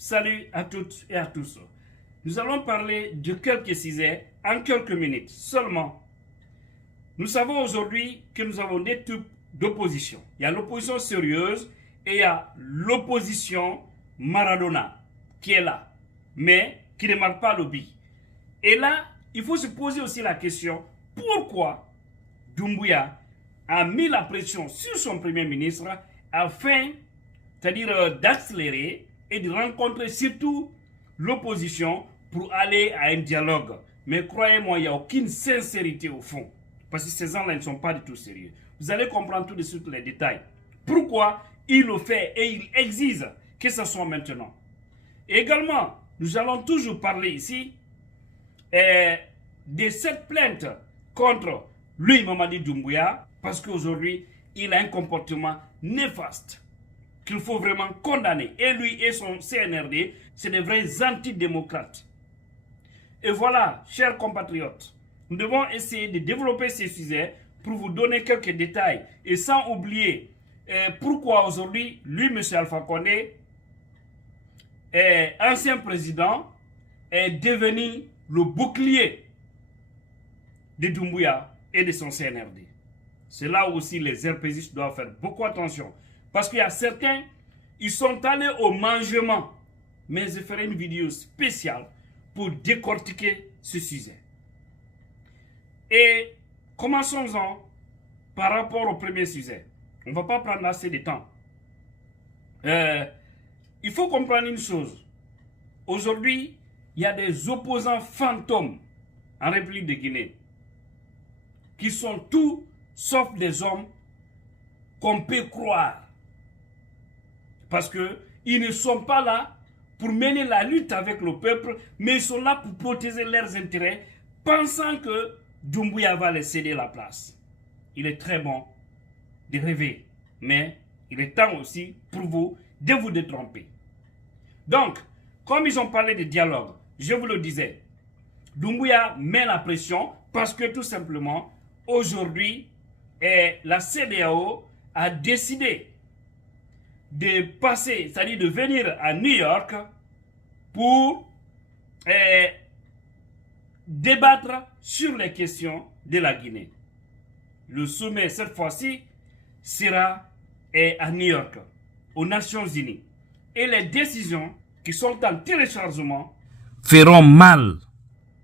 Salut à toutes et à tous. Nous allons parler de quelques sujets en quelques minutes seulement. Nous savons aujourd'hui que nous avons des types d'opposition. Il y a l'opposition sérieuse et il y a l'opposition Maradona qui est là, mais qui ne marque pas le but. Et là, il faut se poser aussi la question, pourquoi Doumbouya a mis la pression sur son premier ministre afin, c'est-à-dire d'accélérer et de rencontrer surtout l'opposition pour aller à un dialogue. Mais croyez-moi, il n'y a aucune sincérité au fond. Parce que ces gens-là ne sont pas du tout sérieux. Vous allez comprendre tout de suite les détails. Pourquoi il le fait et il exige que ce soit maintenant. Et également, nous allons toujours parler ici de cette plainte contre lui, Mamadi Doumbouya, parce qu'aujourd'hui, il a un comportement néfaste qu'il faut vraiment condamner. Et lui et son CNRD, c'est des vrais antidémocrates. Et voilà, chers compatriotes, nous devons essayer de développer ces sujets pour vous donner quelques détails. Et sans oublier pourquoi aujourd'hui, lui, M. Alpha Condé, ancien président, est devenu le bouclier de Doumbouya et de son CNRD. C'est là aussi les RPGistes doivent faire beaucoup attention. Parce qu'il y a certains, ils sont allés au mangement. Mais je ferai une vidéo spéciale pour décortiquer ce sujet. Et commençons-en par rapport au premier sujet. On ne va pas prendre assez de temps. Il faut comprendre une chose. Aujourd'hui, il y a des opposants fantômes en République de Guinée qui sont tout sauf des hommes qu'on peut croire. Parce qu'ils ne sont pas là pour mener la lutte avec le peuple, mais ils sont là pour protéger leurs intérêts, pensant que Doumbouya va les céder la place. Il est très bon de rêver, mais il est temps aussi pour vous de vous détromper. Donc, comme ils ont parlé de dialogue, je vous le disais, Doumbouya met la pression parce que tout simplement, aujourd'hui, la CEDEAO a décidé de passer, c'est-à-dire de venir à New York pour débattre sur les questions de la Guinée. Le sommet, cette fois-ci, sera à New York, aux Nations Unies. Et les décisions qui sont en téléchargement feront mal,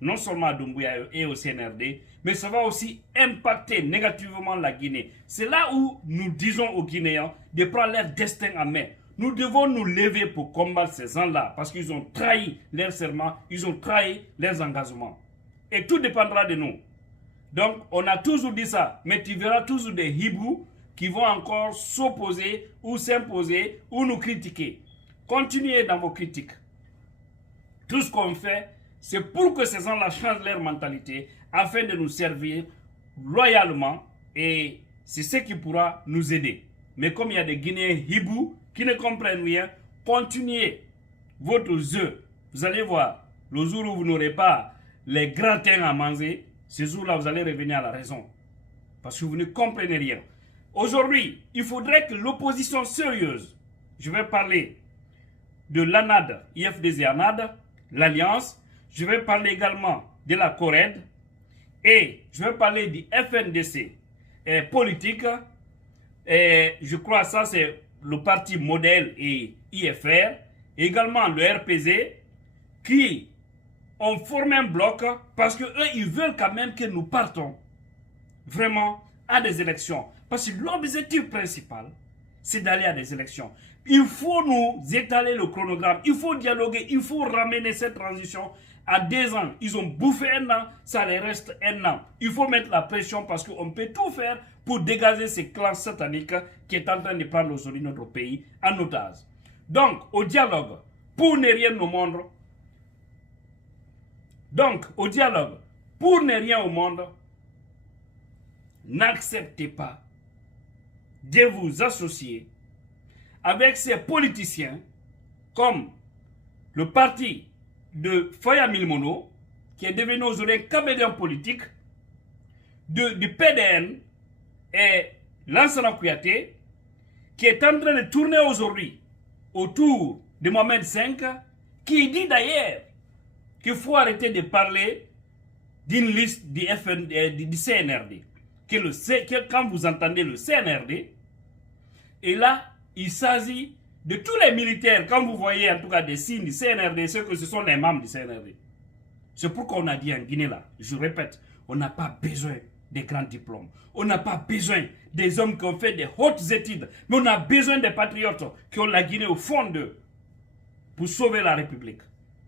non seulement à Doumbouya et au CNRD, mais ça va aussi impacter négativement la Guinée. C'est là où nous disons aux Guinéens de prendre leur destin en main. Nous devons nous lever pour combattre ces gens-là parce qu'ils ont trahi leur serment, ils ont trahi leurs engagements. Et tout dépendra de nous. Donc, on a toujours dit ça, mais tu verras toujours des hiboux qui vont encore s'opposer ou s'imposer ou nous critiquer. Continuez dans vos critiques. Tout ce qu'on fait, c'est pour que ces gens-là changent leur mentalité afin de nous servir loyalement et c'est ce qui pourra nous aider. Mais comme il y a des Guinéens hiboux qui ne comprennent rien, continuez votre jeu. Vous allez voir, le jour où vous n'aurez pas les gratins à manger, ce jour-là, vous allez revenir à la raison. Parce que vous ne comprenez rien. Aujourd'hui, il faudrait que l'opposition sérieuse, je vais parler de l'ANAD, IFDZ-ANAD, l'Alliance, je vais parler également de la CORED et je vais parler du FNDC politique. Et je crois que ça c'est le parti modèle et IFR, et également le RPZ qui ont formé un bloc parce que eux ils veulent quand même que nous partons vraiment à des élections. Parce que l'objectif principal c'est d'aller à des élections. Il faut nous étaler le chronogramme, il faut dialoguer, il faut ramener cette transition à 2 ans. Ils ont bouffé 1 an, ça les reste 1 an. Il faut mettre la pression parce qu'on peut tout faire pour dégager ces clans sataniques qui est en train de prendre aujourd'hui notre pays en otage. Donc, au dialogue, pour ne rien au monde, n'acceptez pas de vous associer avec ces politiciens comme le parti de Faya Milmono, qui est devenu aujourd'hui un caméléon politique, du PDN et Lansana Kouyaté, qui est en train de tourner aujourd'hui autour de Mohamed V, qui dit d'ailleurs qu'il faut arrêter de parler d'une liste du CNRD. Quand vous entendez le CNRD, et là, il s'agit de tous les militaires. Quand vous voyez en tout cas des signes du CNRD, c'est que ce sont les membres du CNRD. C'est pourquoi on a dit en Guinée là, je répète, on n'a pas besoin des grands diplômes. On n'a pas besoin des hommes qui ont fait des hautes études. Mais on a besoin des patriotes qui ont la Guinée au fond d'eux pour sauver la République.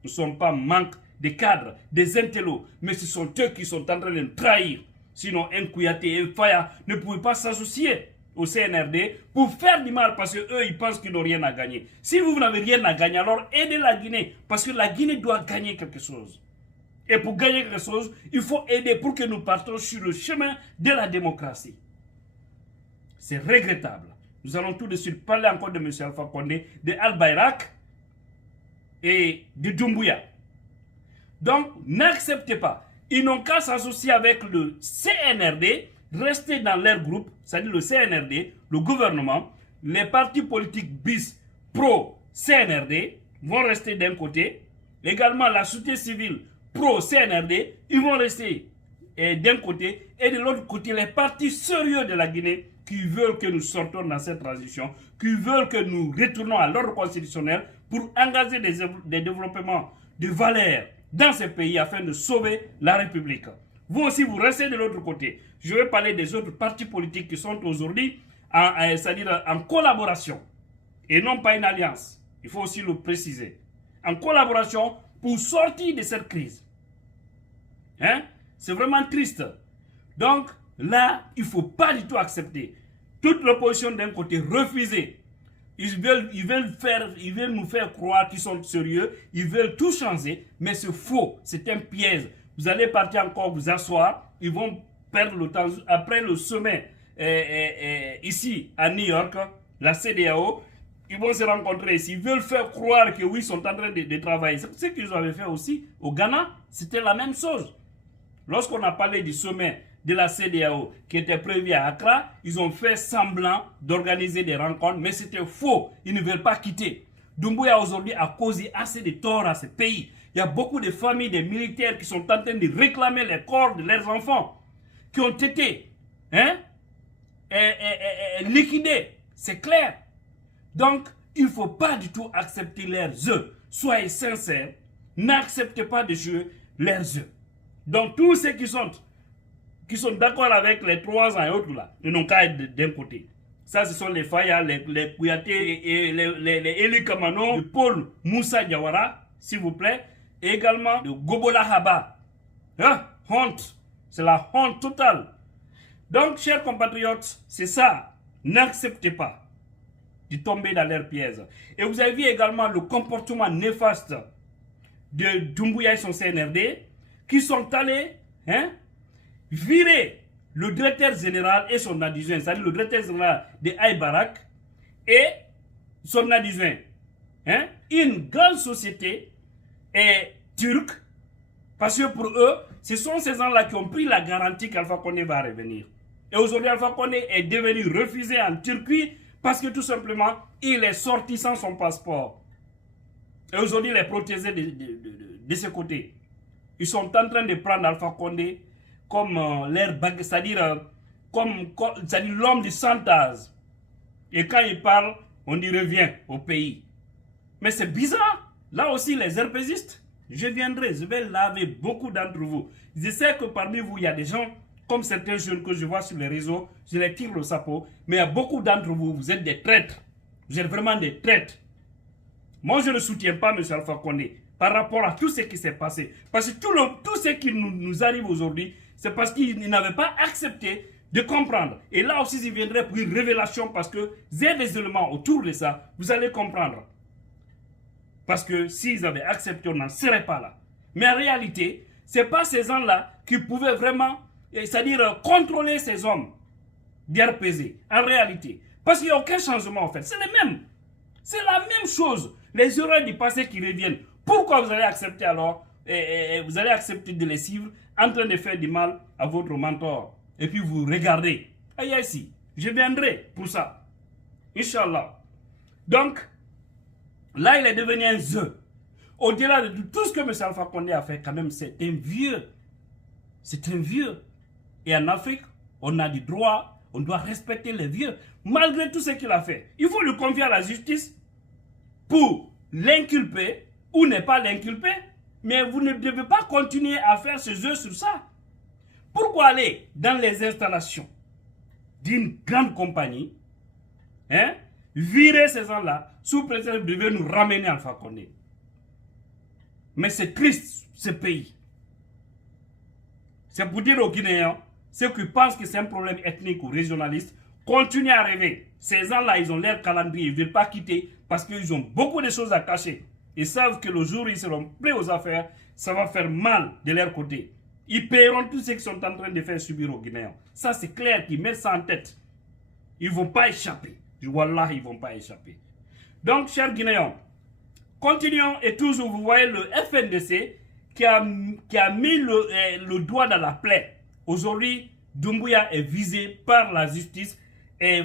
Nous ne sommes pas manque des cadres, des intellos, mais ce sont eux qui sont en train de nous trahir. Sinon, un Kouyaté et un Faya ne pouvaient pas s'associer au CNRD pour faire du mal parce qu'eux, ils pensent qu'ils n'ont rien à gagner. Si vous n'avez rien à gagner, alors aidez la Guinée parce que la Guinée doit gagner quelque chose. Et pour gagner quelque chose, il faut aider pour que nous partons sur le chemin de la démocratie. C'est regrettable. Nous allons tout de suite parler encore de M. Alpha Condé, de Al-Bayrak et de Doumbouya. Donc, n'acceptez pas. Ils n'ont qu'à s'associer avec le CNRD, rester dans leur groupe, c'est-à-dire le CNRD, le gouvernement, les partis politiques bis pro-CNRD vont rester d'un côté, également la société civile pro-CNRD, ils vont rester d'un côté, et de l'autre côté, les partis sérieux de la Guinée qui veulent que nous sortons dans cette transition, qui veulent que nous retournons à l'ordre constitutionnel pour engager des développements de valeurs dans ces pays afin de sauver la République. Vous aussi, vous restez de l'autre côté. Je vais parler des autres partis politiques qui sont aujourd'hui c'est-à-dire en collaboration et non pas une alliance. Il faut aussi le préciser. En collaboration pour sortir de cette crise. Hein? C'est vraiment triste. Donc là, il ne faut pas du tout accepter. Toute l'opposition d'un côté refuser. Ils veulent nous faire croire qu'ils sont sérieux. Ils veulent tout changer. Mais c'est faux. C'est un piège. Vous allez partir encore vous asseoir. Ils vont perdre le temps. Après le sommet ici à New York, la CEDEAO, ils vont se rencontrer ici. Ils veulent faire croire que oui, ils sont en train de travailler. C'est ce qu'ils avaient fait aussi au Ghana. C'était la même chose. Lorsqu'on a parlé du sommet de la CEDEAO qui était prévu à Accra, ils ont fait semblant d'organiser des rencontres, mais c'était faux. Ils ne veulent pas quitter. Doumbouya aujourd'hui a causé assez de tort à ce pays. Il y a beaucoup de familles, des militaires qui sont en train de réclamer les corps de leurs enfants, qui ont été liquidés. C'est clair. Donc, il ne faut pas du tout accepter leurs œufs. Soyez sincères. N'acceptez pas de jouer leurs œufs. Donc, tous ceux qui sont d'accord avec les 3 ans et autres là, ils n'ont qu'à être d'un côté. Ça, ce sont les Faya, les Kouyaté et les Eli Kamano, le Paul Moussa Diawara, s'il vous plaît, et également de Gobola Haba. Hein? Honte. C'est la honte totale. Donc, chers compatriotes, c'est ça. N'acceptez pas de tomber dans leur piège. Et vous avez vu également le comportement néfaste de Doumbouya et son CNRD, qui sont allés virer le directeur général et son adjoint, c'est-à-dire le directeur général de Al-Bayrak et son adjoint. Une grande société turque, parce que pour eux, ce sont ces gens-là qui ont pris la garantie qu'Alpha Condé va revenir. Et aujourd'hui, Alpha Condé est devenu refusé en Turquie parce que tout simplement, il est sorti sans son passeport. Et aujourd'hui, il est protégé de ce côté. Ils sont en train de prendre Alpha Condé comme leur bague, c'est-à-dire l'homme du chantage. Et quand il parle, on dit revient au pays. Mais c'est bizarre. Là aussi, les herpésistes, je vais laver beaucoup d'entre vous. Je sais que parmi vous, il y a des gens, comme certains jeunes que je vois sur les réseaux, je les tire le sapot, mais il y a beaucoup d'entre vous, vous êtes des traîtres. Vous êtes vraiment des traîtres. Moi, je ne soutiens pas M. Alpha Condé par rapport à tout ce qui s'est passé. Parce que tout ce qui nous arrive aujourd'hui, c'est parce qu'il n'avait pas accepté de comprendre. Et là aussi, il viendrait pour une révélation parce que il y a des éléments autour de ça, vous allez comprendre. Parce que s'ils avaient accepté, on n'en serait pas là. Mais en réalité, ce n'est pas ces gens-là qui pouvaient vraiment, c'est-à-dire contrôler ces hommes d'RPZ. En réalité. Parce qu'il n'y a aucun changement en fait. C'est le même. C'est la même chose. Les erreurs du passé qui reviennent. Pourquoi vous allez accepter alors, vous allez accepter de les suivre en train de faire du mal à votre mentor. Et puis vous regardez. Aïe, ici, je viendrai pour ça. Inch'Allah. Donc, Là, il est devenu un œuf. Au-delà de tout ce que M. Alpha Condé a fait, quand même, c'est un vieux. C'est un vieux. Et en Afrique, on a du droit, on doit respecter les vieux. Malgré tout ce qu'il a fait, il faut le confier à la justice pour l'inculper ou ne pas l'inculper. Mais vous ne devez pas continuer à faire ce jeu sur ça. Pourquoi aller dans les installations d'une grande compagnie, virer ces gens-là sous prétexte de nous ramener Alpha Condé? Mais c'est triste, ce pays. C'est pour dire aux Guinéens, ceux qui pensent que c'est un problème ethnique ou régionaliste, continuez à rêver. Ces gens-là, ils ont leur calendrier, ils ne veulent pas quitter parce qu'ils ont beaucoup de choses à cacher. Ils savent que le jour où ils seront prêts aux affaires, ça va faire mal de leur côté. Ils paieront tout ce qu'ils sont en train de faire subir aux Guinéens. Ça, c'est clair qu'ils mettent ça en tête. Ils ne vont pas échapper. Wallah, ils ne vont pas échapper. Donc, chers Guinéens, continuons et toujours, vous voyez le FNDC qui a mis le doigt dans la plaie. Aujourd'hui, Doumbouya est visé par la justice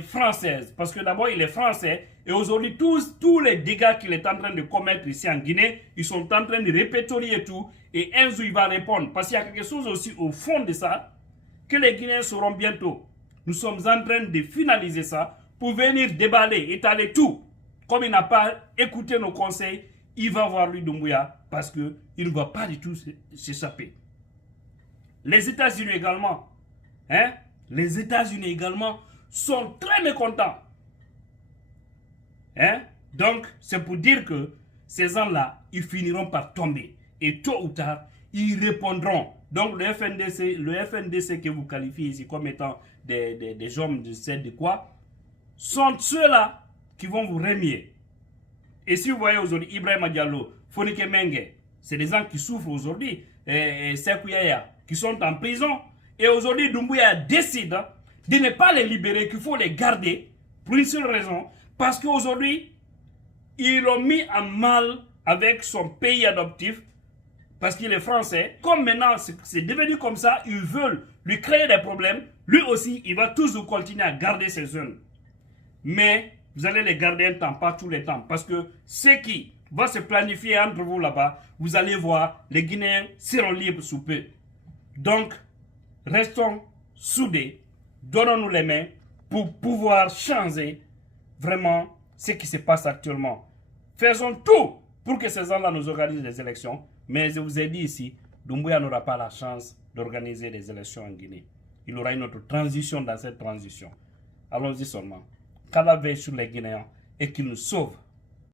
française. Parce que d'abord, il est français. Et aujourd'hui, tous les dégâts qu'il est en train de commettre ici en Guinée, ils sont en train de répertorier tout. Et un jour, il va répondre. Parce qu'il y a quelque chose aussi au fond de ça, que les Guinéens sauront bientôt. Nous sommes en train de finaliser ça pour venir déballer, étaler tout. Comme il n'a pas écouté nos conseils, il va voir lui Doumbouya parce qu'il ne va pas du tout s'échapper. Les États-Unis également, les États-Unis également sont très mécontents. Donc, c'est pour dire que ces gens-là, ils finiront par tomber. Et tôt ou tard, ils répondront. Donc, le FNDC que vous qualifiez ici comme étant des hommes de sais de quoi, sont ceux-là qui vont vous remuer. Et si vous voyez aujourd'hui Ibrahima Diallo, Fonike Mengue, c'est des gens qui souffrent aujourd'hui, et Sekou Yaya, qui sont en prison. Et aujourd'hui, Doumbouya décide de ne pas les libérer, qu'il faut les garder, pour une seule raison, parce qu'aujourd'hui, ils l'ont mis en mal avec son pays adoptif, parce qu'il est français. Comme maintenant, c'est devenu comme ça, ils veulent lui créer des problèmes. Lui aussi, il va toujours continuer à garder ses jeunes. Mais vous allez les garder un temps, pas tous les temps. Parce que ce qui va se planifier entre vous là-bas, vous allez voir, les Guinéens seront libres sous peu. Donc, restons soudés, donnons-nous les mains pour pouvoir changer vraiment ce qui se passe actuellement. Faisons tout pour que ces gens-là nous organisent des élections. Mais je vous ai dit ici, Doumbouya n'aura pas la chance d'organiser des élections en Guinée. Il aura une autre transition dans cette transition. Allons-y seulement. Qu'Allah veille sur les Guinéens et qu'il nous sauve